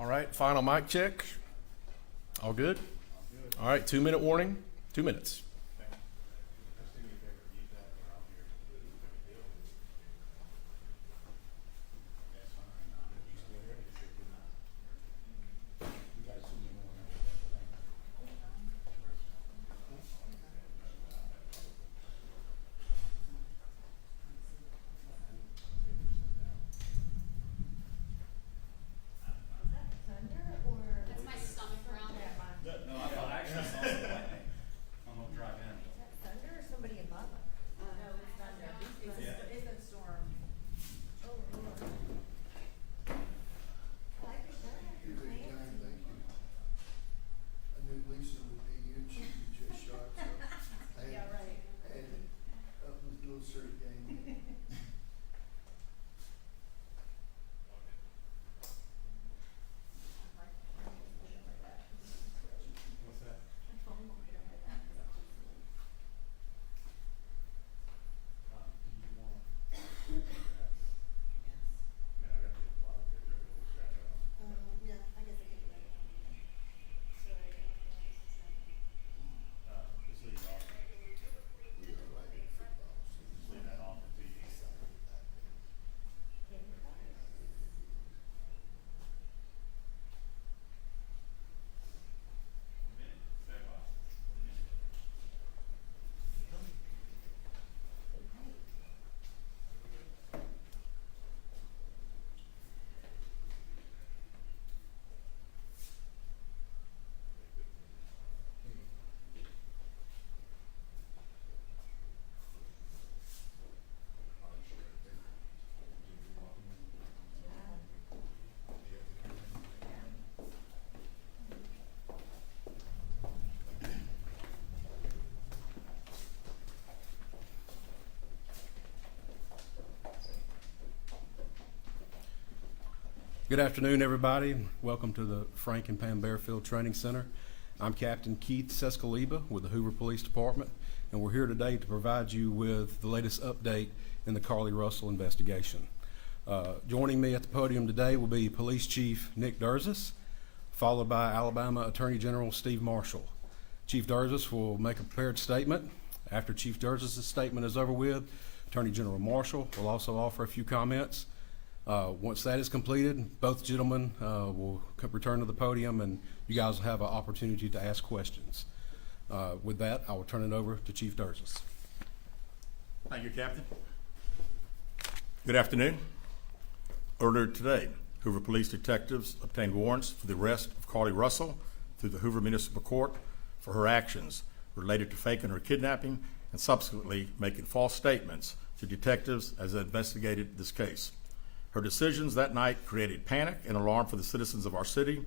All right, final mic check. All good? All right, 2-minute warning, 2 minutes. That's my stomach growl. No, I thought actually saw some lightning. I'm gonna drive in. Is that thunder or somebody above us? No, it's thunder. It's a storm. Oh, Lord. I could not have You're very kind, thank you. I knew Lisa would be here, and she was just shot, so I had, Yeah, right. I had it up with a little shirt game. What's that? Do you want? Man, I got the block there, they're gonna strap it on. Yeah, I guess I can do that. Sorry. Just leave it off. We are right in football, so Just leave that off until you get something. Good afternoon, everybody. Welcome to the Frank and Pam Bearfield Training Center. I'm Captain Keith Sescaliba with the Hoover Police Department, and we're here today to provide you with the latest update in the Carlee Russell investigation. Joining me at the podium today will be Police Chief Nick Durzis, followed by Alabama Attorney General Steve Marshall. Chief Durzis will make a prepared statement. After Chief Durzis' statement is over with, Attorney General Marshall will also offer a few comments. Once that is completed, both gentlemen will return to the podium, and you guys will have an opportunity to ask questions. With that, I will turn it over to Chief Durzis. Thank you, Captain. Good afternoon. Earlier today, Hoover Police detectives obtained warrants for the arrest of Carlee Russell through the Hoover Municipal Court for her actions related to faking her kidnapping and subsequently making false statements to detectives as they investigated this case. Her decisions that night created panic and alarm for the citizens of our city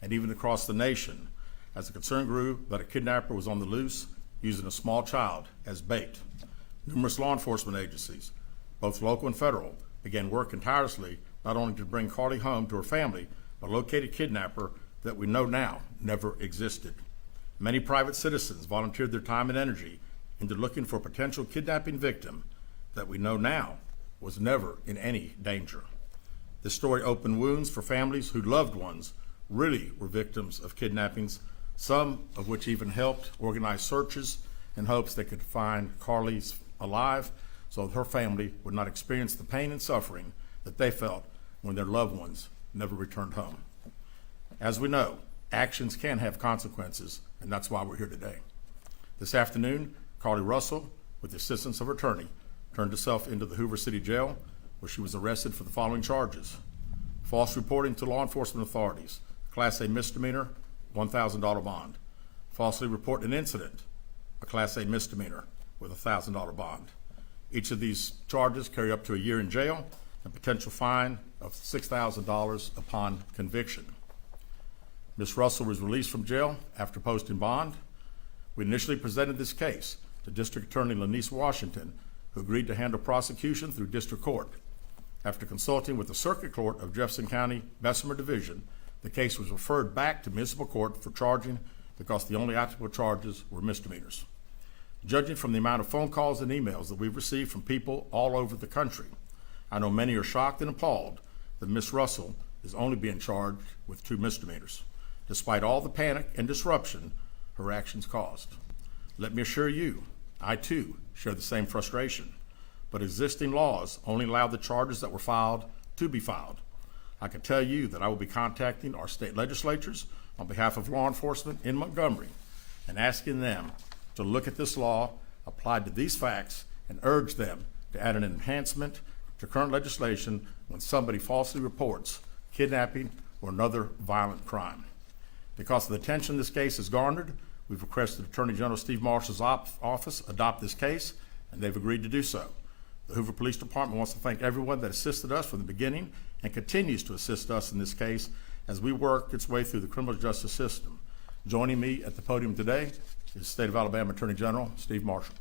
and even across the nation as the concern grew that a kidnapper was on the loose using a small child as bait. Numerous law enforcement agencies, both local and federal, began working tirelessly not only to bring Carlee home to her family, but locate a kidnapper that we know now never existed. Many private citizens volunteered their time and energy into looking for a potential kidnapping victim that we know now was never in any danger. This story opened wounds for families whose loved ones really were victims of kidnappings, some of which even helped organize searches in hopes they could find Carlee's alive so that her family would not experience the pain and suffering that they felt when their loved ones never returned home. As we know, actions can have consequences, and that's why we're here today. This afternoon, Carlee Russell, with the assistance of her attorney, turned herself into the Hoover City Jail, where she was arrested for the following charges: false reporting to law enforcement authorities, Class A misdemeanor, $1,000 bond; falsely reporting an incident, a Class A misdemeanor with a $1,000 bond. Each of these charges carry up to a year in jail and potential fine of $6,000 upon conviction. Ms. Russell was released from jail after posting bond. We initially presented this case to District Attorney Lanice Washington, who agreed to handle prosecution through district court. After consulting with the Circuit Court of Jefferson County Bessemer Division, the case was referred back to municipal court for charging because the only applicable charges were misdemeanors. Judging from the amount of phone calls and emails that we've received from people all over the country, I know many are shocked and appalled that Ms. Russell is only being charged with 2 misdemeanors, despite all the panic and disruption her actions caused. Let me assure you, I too share the same frustration, but existing laws only allow the charges that were filed to be filed. I can tell you that I will be contacting our state legislatures on behalf of law enforcement in Montgomery and asking them to look at this law applied to these facts and urge them to add an enhancement to current legislation when somebody falsely reports kidnapping or another violent crime. Because of the attention this case has garnered, we've requested Attorney General Steve Marshall's office adopt this case, and they've agreed to do so. The Hoover Police Department wants to thank everyone that assisted us from the beginning and continues to assist us in this case as we work its way through the criminal justice system. Joining me at the podium today is State of Alabama Attorney General Steve Marshall.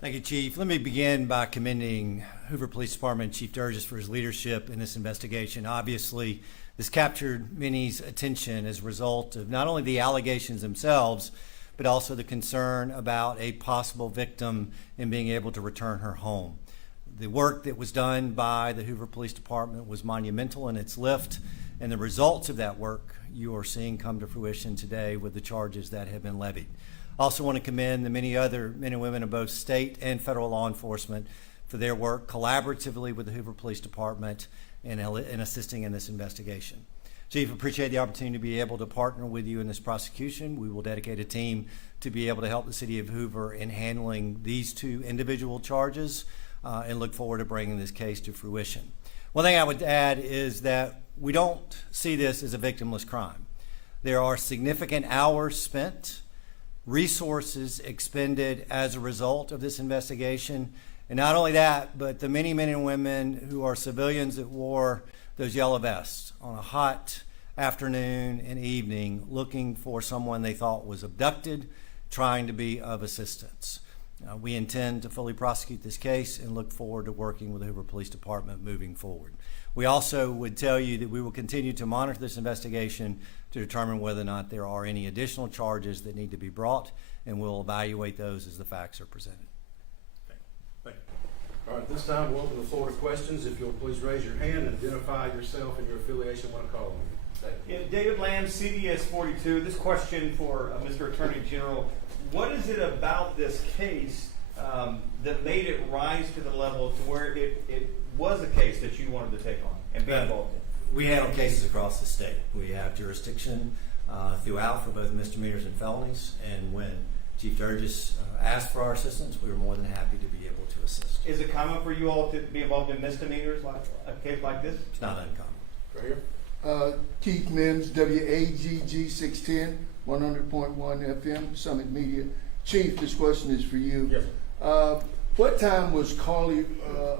Thank you, Chief. Let me begin by commending Hoover Police Department Chief Durgis for his leadership in this investigation. Obviously, this captured many's attention as a result of not only the allegations themselves, but also the concern about a possible victim and being able to return her home. The work that was done by the Hoover Police Department was monumental in its lift, and the results of that work you are seeing come to fruition today with the charges that have been levied. I also want to commend the many other men and women of both state and federal law enforcement for their work collaboratively with the Hoover Police Department in assisting in this investigation. Chief, appreciate the opportunity to be able to partner with you in this prosecution. We will dedicate a team to be able to help the city of Hoover in handling these 2 individual charges and look forward to bringing this case to fruition. One thing I would add is that we don't see this as a victimless crime. There are significant hours spent, resources expended as a result of this investigation. And not only that, but the many men and women who are civilians that wore those yellow vests on a hot afternoon and evening looking for someone they thought was abducted, trying to be of assistance. We intend to fully prosecute this case and look forward to working with the Hoover Police Department moving forward. We also would tell you that we will continue to monitor this investigation to determine whether or not there are any additional charges that need to be brought, and we'll evaluate those as the facts are presented. Thank you. All right, this time we'll open the floor to questions. If you'll please raise your hand and identify yourself and your affiliation when I call on you. Yeah, David Lamb, CBS 42. This question for Mr. Attorney General. What is it about this case that made it rise to the level to where it was a case that you wanted to take on and be involved in? We handle cases across the state. We have jurisdiction throughout for both misdemeanors and felonies, and when Chief Durgis asked for our assistance, we were more than happy to be able to assist. Is it common for you all to be involved in misdemeanors like a case like this? It's not uncommon. Right here. Keith Mims, WAGG 610, 100.1 FM, Summit Media. Chief, this question is for you. Yes. What time was Carlee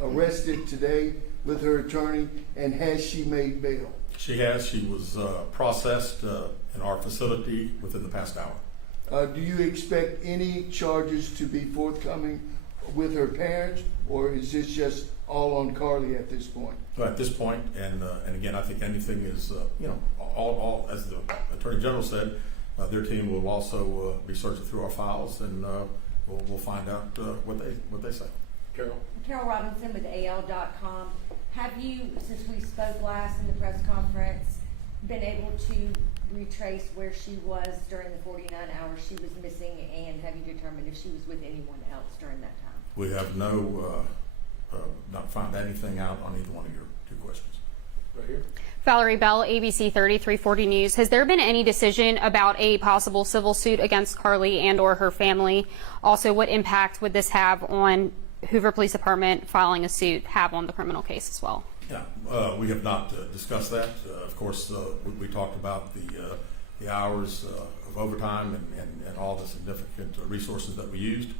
arrested today with her attorney, and has she made bail? She has. She was processed in our facility within the past hour. Do you expect any charges to be forthcoming with her parents, or is this just all on Carlee at this point? So at this point, and again, I think anything is, all as the Attorney General said, their team will also be searching through our files, and we'll find out what they say. Carol. Carol Robinson with AL.com. Have you, since we spoke last in the press conference, been able to retrace where she was during the 49 hours she was missing, and have you determined if she was with anyone else during that time? We have not found anything out on either one of your 2 questions. Right here. Valerie Bell, ABC 3340 News. Has there been any decision about a possible civil suit against Carlee and or her family? Also, what impact would this have on Hoover Police Department filing a suit have on the criminal case as well? Yeah, we have not discussed that. Of course, we talked about the hours of overtime and all the significant resources that we used,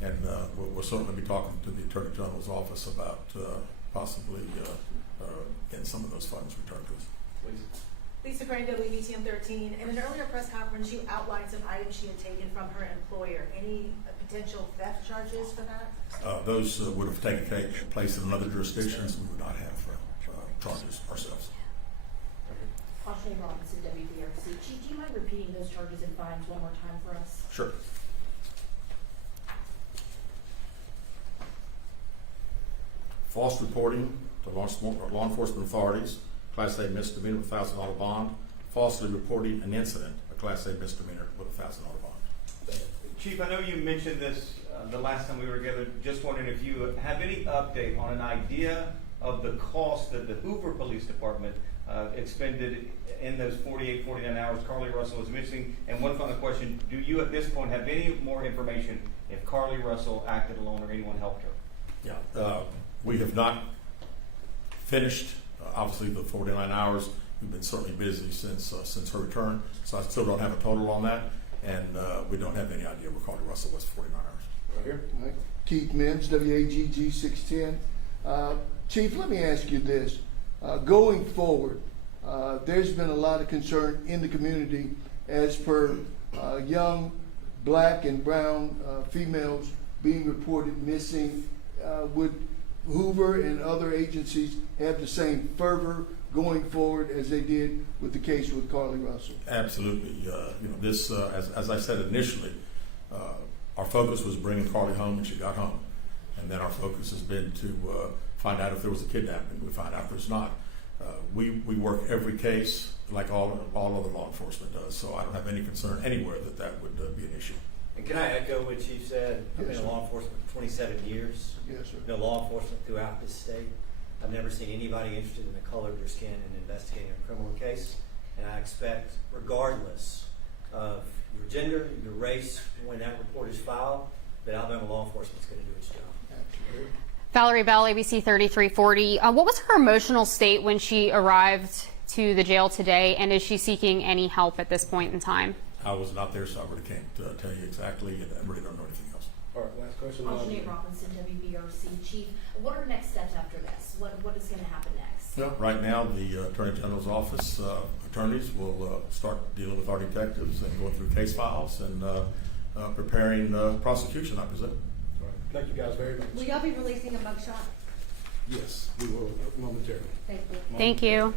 and we'll certainly be talking to the Attorney General's office about possibly getting some of those funds returned to us. Please. Lisa Crane, WBTM 13. In an earlier press conference, you outlined some items she had taken from her employer. Any potential theft charges for that? Those would have taken place in another jurisdictions. We would not have charges ourselves. Ashley Robinson, WBRC. Chief, do you mind repeating those charges and fines one more time for us? Sure. false reporting to law enforcement authorities, Class A misdemeanor with $1,000 bond, falsely reporting an incident, a Class A misdemeanor with a $1,000 bond. Chief, I know you mentioned this the last time we were together. Just wondering if you have any update on an idea of the cost that the Hoover Police Department expended in those 48, 49 hours Carlee Russell was missing. And one final question, do you at this point have any more information if Carlee Russell acted alone or anyone helped her? Yeah, we have not finished, obviously, the 49 hours. We've been certainly busy since her return, so I still don't have a total on that, and we don't have any idea where Carlee Russell was for 49 hours. Right here. All right. Keith Mims, WAGG 610. Chief, let me ask you this. Going forward, there's been a lot of concern in the community as per young black and brown females being reported missing. Would Hoover and other agencies have the same fervor going forward as they did with the case with Carlee Russell? Absolutely. This, as I said initially, our focus was bringing Carlee home when she got home, and then our focus has been to find out if there was a kidnapping. We find out there's not. We work every case like all other law enforcement does, so I don't have any concern anywhere that would be an issue. And can I echo what Chief said? I've been Yes, in sir. law enforcement for 27 years. Yes, sir. Been law enforcement throughout this state. I've never seen anybody interested in the color of their skin in investigating a criminal case. And I expect, regardless of your gender, your race, when that report is filed, that Alabama law enforcement is going to do its job. Absolutely. Valerie Bell, ABC 3340. What was her emotional state when she arrived to the jail today, and is she seeking any help at this point in time? I was not there, so I really can't tell you exactly, and I really don't know anything else. All right, last question. Alternate Robinson, WBRC Chief. What are next steps after this? What is going to happen next? Well, right now, the Attorney General's office attorneys will start dealing with our detectives and going through case files and preparing prosecution, I presume. All right. Thank you guys very much. Will y'all be releasing a mugshot? Yes, we will momentarily. Thank you. Thank you.